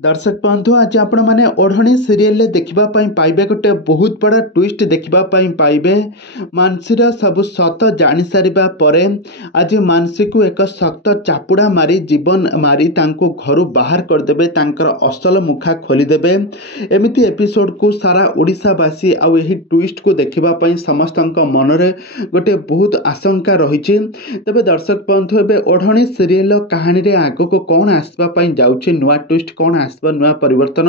दर्शक बंधु आज आपण मैंने ओढ़णी सीरियल देखा पाइबे गोटे बहुत बड़ा ट्विस्ट देखा पाइबे। मानसीर सब सत जानी सारिबा परे आज मानसी को एक सख्त चापुड़ा मारी जीवन मारी तांको घरु बाहर करदेबे, तांकर असल मुखा खोलीदेबे। एमिति एपिसोड को सारा ओडिशावासी आउ एही ट्विस्ट को देखा समस्तक मनरे गोटे बहुत आशंका रही। तेबे दर्शक बंधु एबे ओढ़णी सीरियल कहानी रे आगो को कौन आसवा जाउछि, नुआ ट्विस्ट कौन आसवा, नुआ परिवर्तन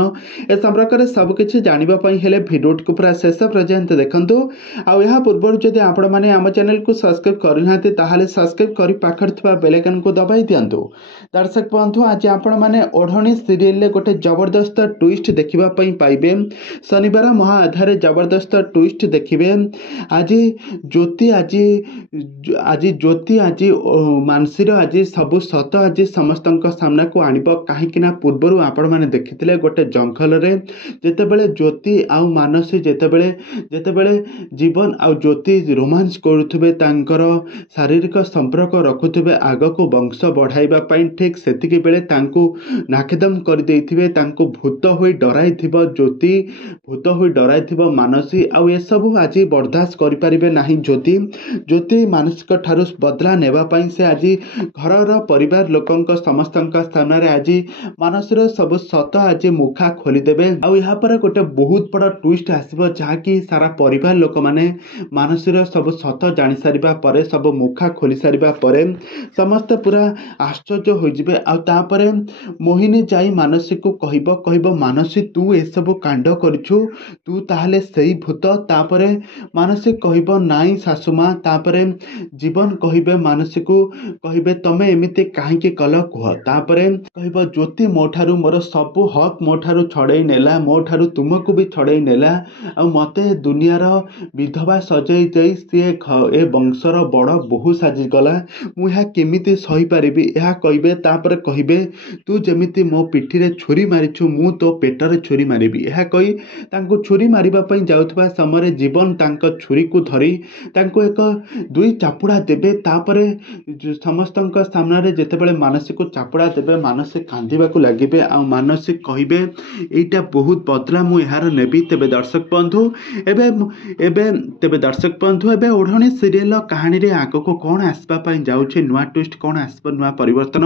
ए संपर्क में सबकिछि जानिबापई हेले भिडियोटी को पूरा शेष पर्यंत देखंतु। आउ या पूर्व जदि आपण माने आम चैनल को सब्सक्राइब करनाते ताहाले सब्सक्राइब करी पाखर थिबा बेल आइकन को दबाई दियंतु। दर्शक बंधु आज आपण माने ओढ़णी सीरियल ले गोटे जबरदस्त ट्विस्ट देखिबा पई पाइबे। शनिवार महा आधारे जबरदस्त ट्विस्ट देखिबे। आज ज्योति आज मानसीर आज सब सत आज समस्तक सामना को आनिब। कहीं पूर्वर आपण मैंने देखिथिले गोटे जंगल रे जेतेबेले ज्योति आउ मानसी जेतेबेले जीवन आउ ज्योति रोमांस करुथुबे, तांकर शारीरिक संपर्क रखुथुबे आग को वंश बढ़ाइबा पई, ठीक सेतिके बेले तांको नाकेदम कर देइथिबे। तांको भूत होई डराइथिबो ज्योति, भूत होई डराइथिबो मानसी। आउ ए सब आज बर्दाश्त करि परिबे नाही ज्योति मानसिक ठारू बदला नेबा पई से आज घरर परिवार लोकंक समस्तंक स्थान रे आज मानसीर सब सत आज मुखा खोलीदेवे। आउ यहाँ पर गोटे बहुत बड़ा ट्विस्ट आसब जहाँकि सारा परिवार लोक मैंने मानसीर सब सत जानी सारिबा परे, सब मुखा खोली सारिबा परे समस्त पूरा आश्चर्य होइजिबे। आउ तापरे मोहिनी जाई मानसी को कहब मानसी तू ए सब कांड करिछु, तू ताहले सेई भूत। तापरे मानसी कहब नाई सासुमा। तापरे जीवन कहबे मानसी को कहबे तमे एमिति काहेकि कल कुह। तापरे कहब ज्योति मोठारू मोर सबु हक मोठारू छड़ाई नेला, मोठारू तुमको भी छड़ाई नेला। आ मते दुनियार विधवा सजाई जाई सी ए वंशर बड़ बहु साजिगला, मुहा केमिति सही पारिबी यह कहबे। तापर कहबे तू जेमिति मो पिठीरे छुरी मारिछु मु तो पेटरे छुरी मारिबी। यह कही तांको छुरी मारिबा पई जाउथबा समय जीवन तांको छुरी को धरी तांको एक दुई चापुड़ा देबे। तापरे समस्तक सामने जेतेबेले मानसी को चापुड़ा देबे मानसी कांदिबा को लागिबे। आ मानसी कहबे एटा बहुत बदला मु यार नेबी। तेबे दर्शक बंधु एबे ओढ़णी सीरियल कहानी रे आगो को कौन आसबा पई जाउछि, नुआ ट्विस्ट कौन आसबा, नुआ परिवर्तन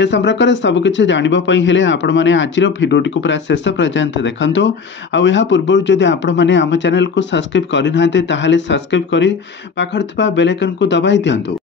ए संपर्क में सबकिछि जानिबा पई हेले आपण माने आजिर भिडियोटी को पूरा शेष पर्यंत देखंतु। आ या पूर्व जदि आपण माने आम चैनल को सब्सक्राइब करि नाते ताहाले सब्सक्राइब करी पाखर थिबा बेल आइकन को दबाई दियंतु।